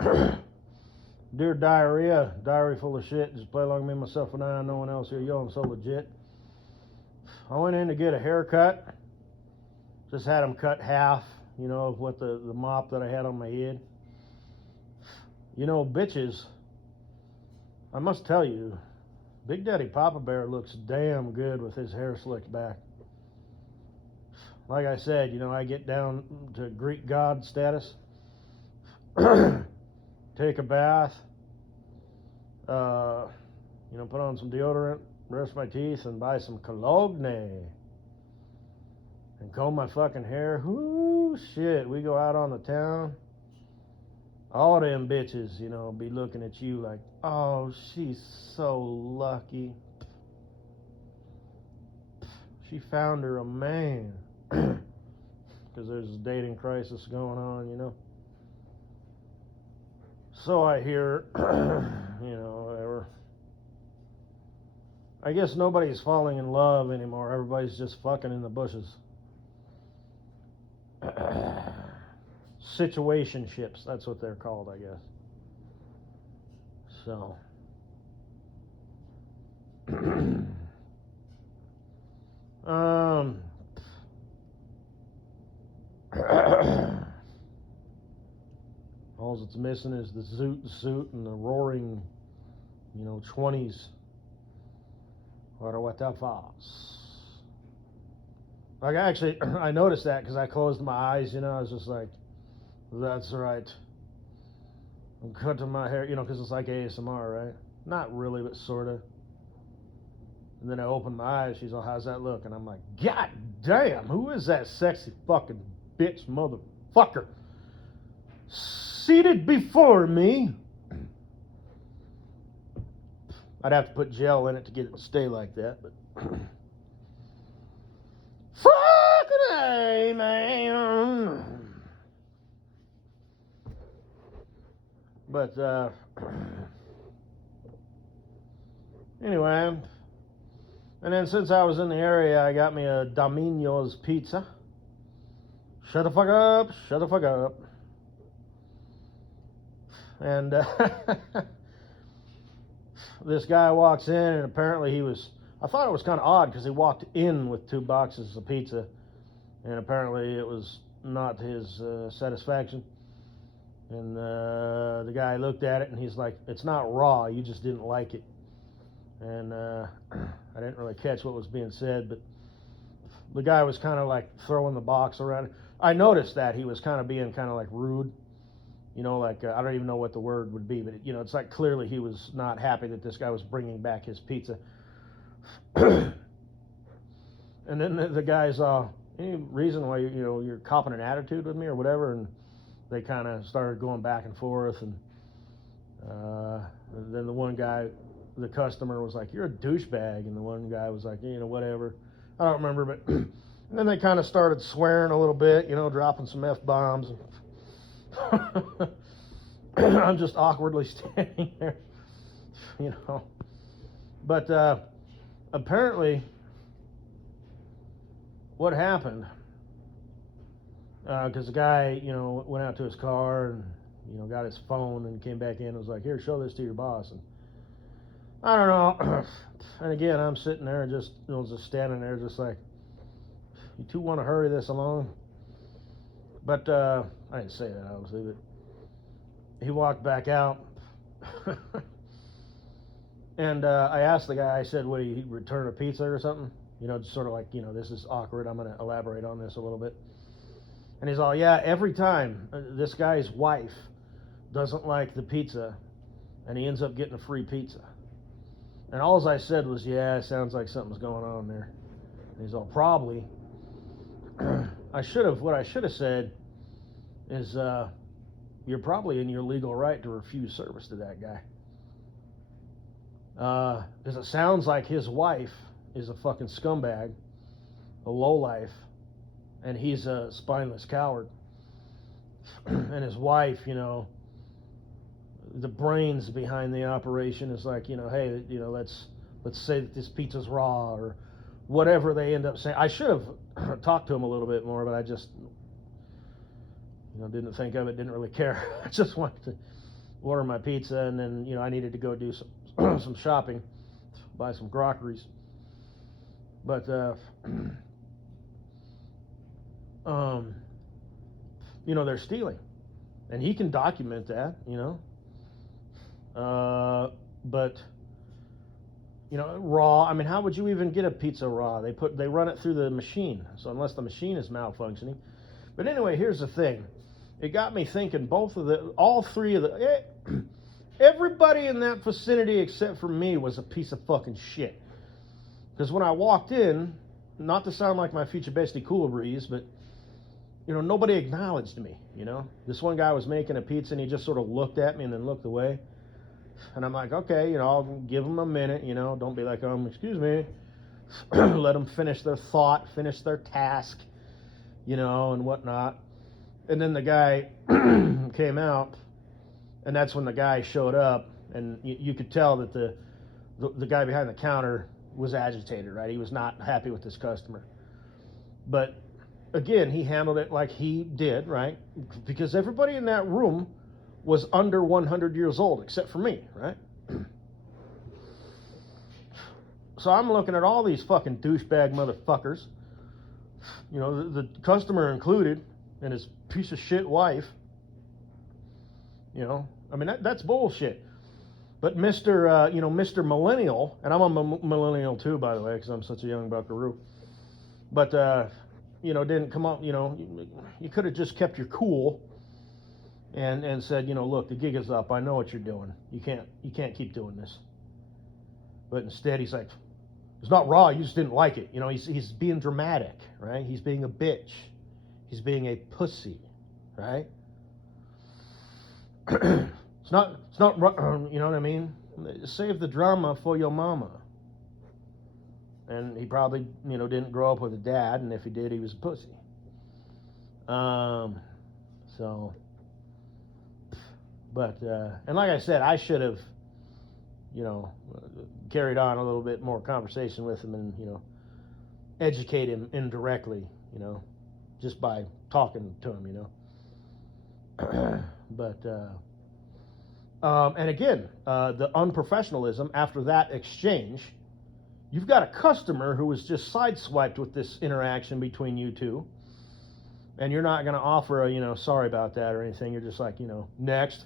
Dear diarrhea, diary full of shit. Just play along me, myself, and I. No one else here. Yo, I'm so legit. I went in to get a haircut. Just had them cut half, of what the mop that I had on my head. Bitches, I must tell you, Big Daddy Papa Bear looks damn good with his hair slicked back. Like I said, I get down to Greek god status. Take a bath, put on some deodorant, brush my teeth, and buy some cologne. And comb my fucking hair. Whoo, shit, we go out on the town. All them bitches, be looking at you like, oh, she's so lucky. She found her a man. Because there's a dating crisis going on, So I hear, whatever. I guess nobody's falling in love anymore. Everybody's just fucking in the bushes. Situationships, that's what they're called, I guess. So. All that's missing is the zoot suit and the roaring, 20s. What the fuss. Like, I noticed that because I closed my eyes, I was just like, that's right. I'm cutting my hair, because it's like ASMR, right? Not really, but sort of. And then I opened my eyes, she's all, how's that look? And I'm like, God damn, who is that sexy fucking bitch motherfucker seated before me? I'd have to put gel in it to get it to stay like that, but fucking A, man. But anyway, and then since I was in the area, I got me a Domino's pizza. Shut the fuck up, shut the fuck up. And this guy walks in, and apparently I thought it was kind of odd because he walked in with 2 boxes of pizza, and apparently it was not his satisfaction. And the guy looked at it, and he's like, it's not raw, you just didn't like it. And I didn't really catch what was being said, but the guy was kind of like throwing the box around. I noticed that he was kind of being kind of like rude. I don't even know what the word would be, but it's like clearly he was not happy that this guy was bringing back his pizza. And then the guy's, any reason why you're copping an attitude with me or whatever? And they kind of started going back and forth, and then the one guy, the customer, was like, you're a douchebag, and the one guy was like, whatever. I don't remember, but and then they kind of started swearing a little bit, dropping some F-bombs. I'm just awkwardly standing there, But apparently, what happened, because the guy, went out to his car and, got his phone and came back in and was like, here, show this to your boss. And I don't know. And again, I'm sitting there and just standing there just like, you two want to hurry this along? But I didn't say that, obviously, but he walked back out. And I asked the guy, I said, would he return a pizza or something? Just sort of like, this is awkward. I'm going to elaborate on this a little bit. And he's all, yeah, every time this guy's wife doesn't like the pizza, and he ends up getting a free pizza. And all I said was, yeah, it sounds like something's going on there. And he's all, probably. What I should have said is, you're probably in your legal right to refuse service to that guy. Because it sounds like his wife is a fucking scumbag, a lowlife, and he's a spineless coward. And his wife, the brains behind the operation is like, hey, let's say that this pizza's raw or whatever they end up saying. I should have talked to him a little bit more, but I just, didn't think of it, didn't really care. I just wanted to order my pizza, and then, you know, I needed to go do some some shopping, buy some groceries. But you know, they're stealing, and he can document that, you know. But you know, raw. I mean, how would you even get a pizza raw? They run it through the machine. So unless the machine is malfunctioning. But anyway, here's the thing. It got me thinking. All three of the, everybody in that vicinity except for me was a piece of fucking shit. Because when I walked in, not to sound like my future bestie Cooler Breeze, but you know, nobody acknowledged me. You know, this one guy was making a pizza and he just sort of looked at me and then looked away. And I'm like, okay, you know, I'll give them a minute, you know, don't be like, excuse me. Let them finish their thought, finish their task, you know, and whatnot. And then the guy came out, and that's when the guy showed up, and you could tell that the guy behind the counter was agitated, right? He was not happy with this customer. But again, he handled it like he did, right? Because everybody in that room was under 100 years old, except for me, right? So I'm looking at all these fucking douchebag motherfuckers, you know, the customer included, and his piece of shit wife. You know, I mean, that's bullshit. But Mr. You know, Mr. Millennial, and I'm a millennial too, by the way, because I'm such a young buckaroo. But you know, didn't come up. You know, you could have just kept your cool. And said, you know, look, the gig is up. I know what you're doing. You can't keep doing this. But instead, he's like, it's not raw. You just didn't like it. You know, he's being dramatic, right? He's being a bitch. He's being a pussy, right? It's not. You know what I mean? Save the drama for your mama. And he probably, you know, didn't grow up with a dad, and if he did, he was a pussy. So. But, and like I said, I should have, you know, carried on a little bit more conversation with him and, you know, educate him indirectly, you know, just by talking to him, you know. But, and again, the unprofessionalism after that exchange, you've got a customer who was just sideswiped with this interaction between you two. And you're not going to offer a, you know, sorry about that or anything. You're just like, you know, next.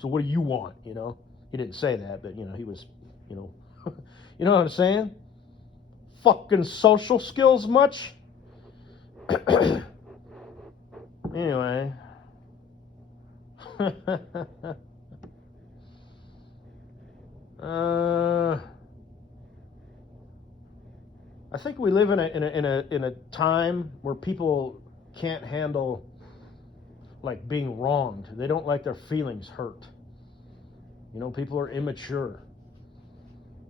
So what do you want, you know? He didn't say that, but, you know, he was, you know, you know what I'm saying? Fucking social skills much? Anyway. I think we live in a time where people can't handle like being wronged. They don't like their feelings hurt. You know, people are immature.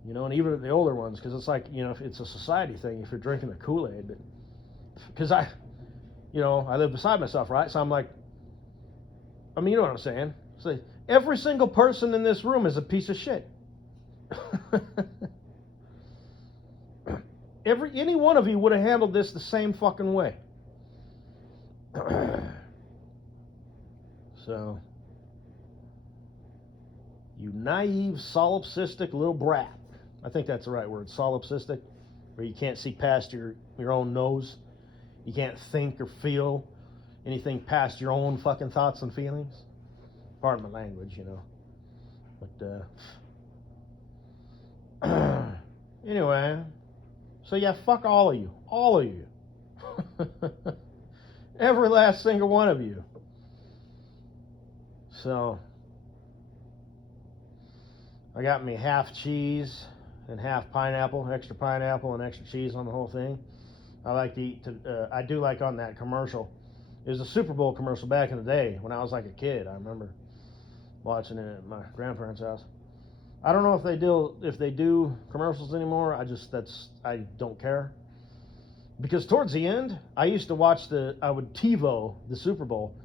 You know, and even the older ones, because it's like, you know, it's a society thing if you're drinking the Kool-Aid. But because you know, I live beside myself, right? So I'm like, I mean, you know what I'm saying? So every single person in this room is a piece of shit. Any one of you would have handled this the same fucking way. So, you naive, solipsistic little brat. I think that's the right word, solipsistic, where you can't see past your own nose. You can't think or feel anything past your own fucking thoughts and feelings. Pardon my language, you know. But, anyway, so yeah, fuck all of you. All of you. Every last single one of you. So, I got me half cheese and half pineapple, extra pineapple and extra cheese on the whole thing. I like to eat, I do like on that commercial. It was a Super Bowl commercial back in the day when I was like a kid. I remember watching it at my grandparents' house. I don't know if they do commercials anymore. I don't care. Because towards the end, I used to watch I would TiVo the Super Bowl,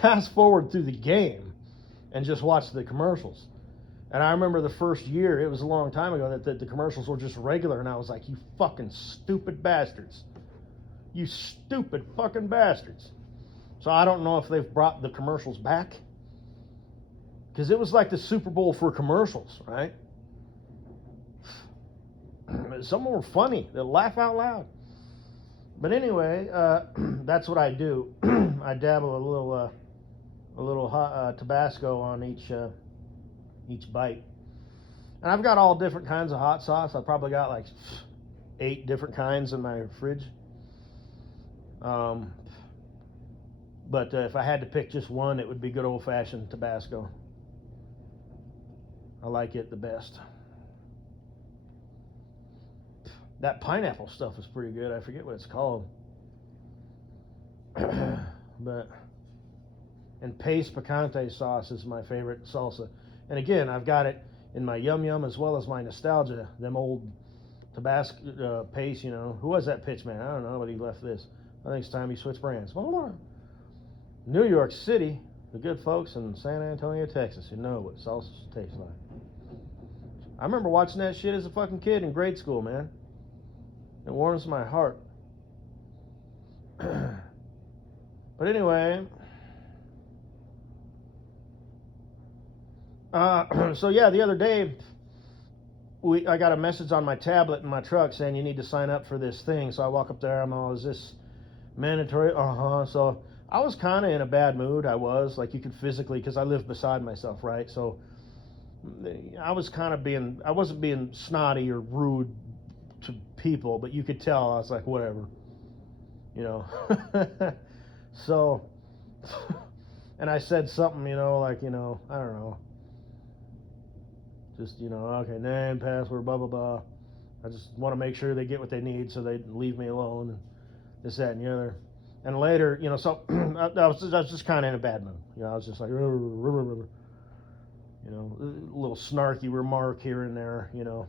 fast forward through the game, and just watch the commercials. And I remember the first year, it was a long time ago, that the commercials were just regular, and I was like, you fucking stupid bastards. You stupid fucking bastards. So I don't know if they've brought the commercials back. because it was like the Super Bowl for commercials, right? Some were funny. They'll laugh out loud. But anyway, that's what I do. I dabble a little hot, Tabasco on each bite. And I've got all different kinds of hot sauce. I've probably got like 8 different kinds in my fridge. But if I had to pick just one, it would be good old-fashioned Tabasco. I like it the best. That pineapple stuff is pretty good. I forget what it's called. And paste picante sauce is my favorite salsa. And again, I've got it in my Yum Yum as well as my Nostalgia. Them old Tabasco paste, you know. Who was that pitch man? I don't know, but he left this. I think it's time he switched brands. Hold on. New York City, the good folks in San Antonio, Texas, who know what salsa tastes like. I remember watching that shit as a fucking kid in grade school, man. It warms my heart. But anyway, so yeah, the other day, I got a message on my tablet in my truck saying you need to sign up for this thing. So I walk up there, I'm all, is this mandatory? So I was kind of in a bad mood. I was, like, you could physically, because I live beside myself, right? So I was kind of I wasn't being snotty or rude to people, but you could tell I was like, whatever, you know. So, and I said something, you know, like, you know, I don't know, just, you know, okay, name, password, blah, blah, blah. I just want to make sure they get what they need so they leave me alone, and this, that, and the other. And later, you know, so I was just kind of in a bad mood. You know, I was just like, you know, a little snarky remark here and there, you know.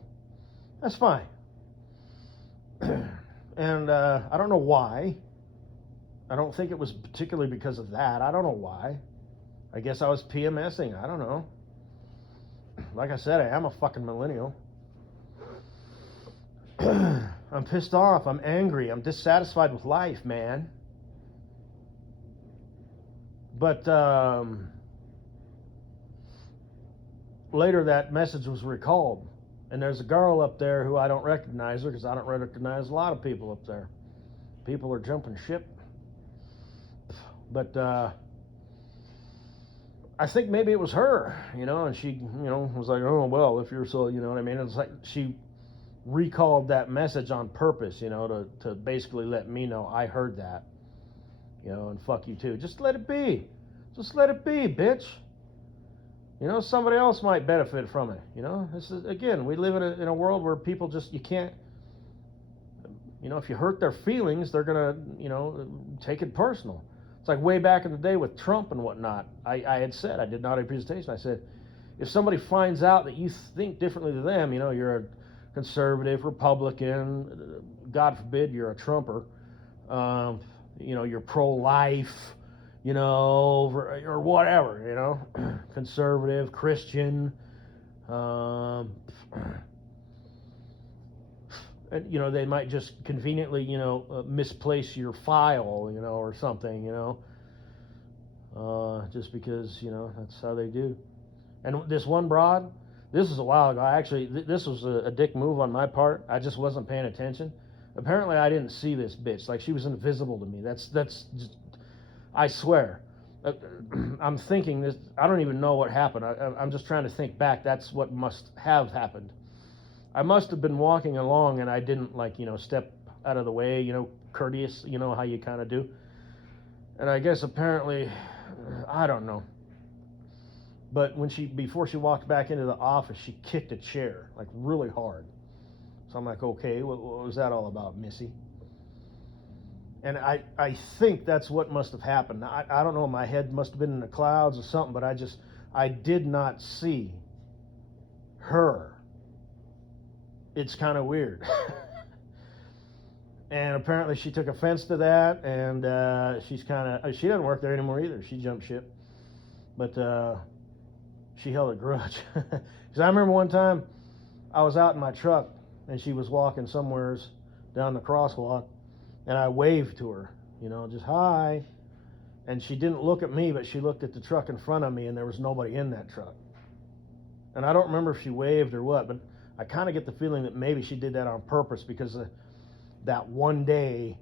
That's fine. And I don't know why. I don't think it was particularly because of that. I don't know why. I guess I was PMSing. I don't know. Like I said, I am a fucking millennial. I'm pissed off. I'm angry. I'm dissatisfied with life, man. But later that message was recalled. And there's a girl up there who I don't recognize her because I don't recognize a lot of people up there. People are jumping ship. But I think maybe it was her, you know, and she, you know, was like, oh, well, if you're so, you know what I mean? It's like she recalled that message on purpose, you know, to basically let me know I heard that, you know, and fuck you too. Just let it be. Just let it be, bitch. You know, somebody else might benefit from it, you know? This is, again, we live in a world where people just, you can't, you know, if you hurt their feelings, they're going to, you know, take it personal. It's like way back in the day with Trump and whatnot. I had said, I did not have a presentation, I said, if somebody finds out that you think differently than them, you know, you're a conservative, Republican, God forbid you're a Trumper, you know, you're pro-life, you know, or whatever, you know, conservative, Christian, and, you know, they might just conveniently, you know, misplace your file, you know, or something, you know, just because, you know, that's how they do. And this one broad, this was a while ago. This was a dick move on my part. I just wasn't paying attention. Apparently, I didn't see this bitch. Like, she was invisible to me. That's just, I swear. I'm thinking this. I don't even know what happened. I'm just trying to think back. That's what must have happened. I must have been walking along and I didn't, like, you know, step out of the way, you know, courteous, you know, how you kind of do. And I guess apparently, I don't know. But before she walked back into the office, she kicked a chair, like, really hard. So I'm like, okay, what was that all about, Missy? And I think that's what must have happened. I don't know, my head must have been in the clouds or something, but I did not see her. It's kind of weird. And apparently she took offense to that, and she doesn't work there anymore either. She jumped ship. But she held a grudge. Because I remember one time I was out in my truck, and she was walking somewheres down the crosswalk, and I waved to her, you know, just hi. And she didn't look at me, but she looked at the truck in front of me, and there was nobody in that truck. And I don't remember if she waved or what, but I kind of get the feeling that maybe she did that on purpose because that one day,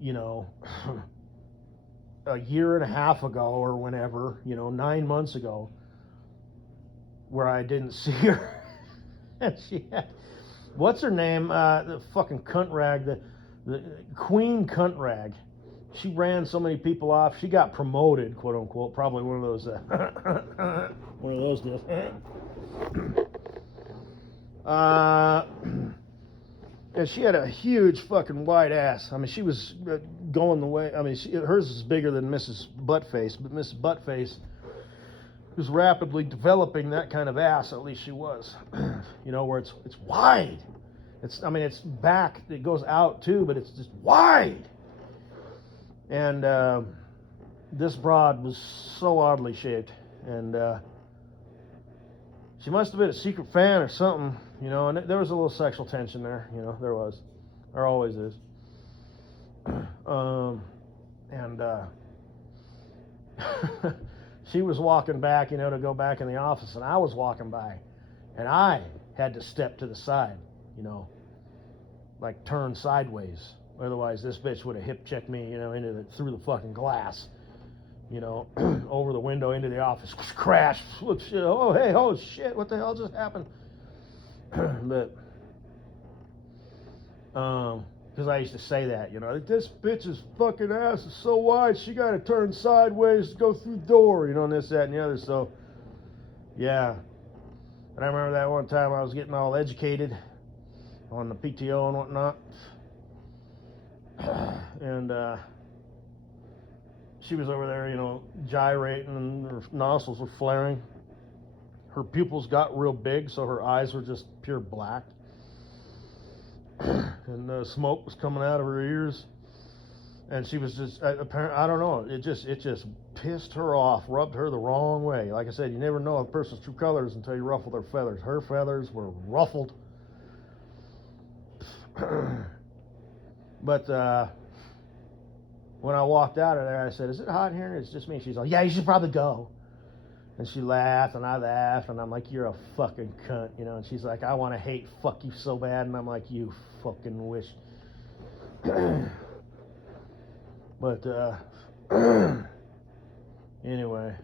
you know, a year and a half ago or whenever, 9 months ago, where I didn't see her. And she had, what's her name? The fucking cunt rag, the Queen Cunt Rag. She ran so many people off. She got promoted, quote unquote. Probably one of those, one of those deals. And she had a huge fucking white ass. I mean, she was going the way. I mean, hers is bigger than Mrs. Buttface, but Mrs. Buttface was rapidly developing that kind of ass. At least she was, where it's wide. It's back. It goes out too, but it's just wide. And this broad was so oddly shaped, and she must have been a secret fan or something, and there was a little sexual tension there, there was. There always is. And she was walking back, to go back in the office, and I was walking by, and I had to step to the side, like turn sideways. Otherwise, this bitch would have hip checked me, through the fucking glass, over the window into the office. Crash! Shit. Oh, hey, oh shit! What the hell just happened? But, because I used to say that, this bitch's fucking ass is so wide, she got to turn sideways to go through the door, and this, that, and the other. So, yeah. And I remember that one time I was getting all educated on the PTO and whatnot. And she was over there, gyrating, and her nostrils were flaring. Her pupils got real big, so her eyes were just pure black. And smoke was coming out of her ears. And she was just, apparently, I don't know, it just pissed her off, rubbed her the wrong way. Like I said, you never know a person's true colors until you ruffle their feathers. Her feathers were ruffled. But when I walked out of there, I said, "Is it hot in here?" It's just me. She's like, "Yeah, you should probably go." And she laughed, and I laughed, and I'm like, "You're a fucking cunt," And she's like, "I want to hate fuck you so bad," and I'm like, "You fucking wish." But anyway,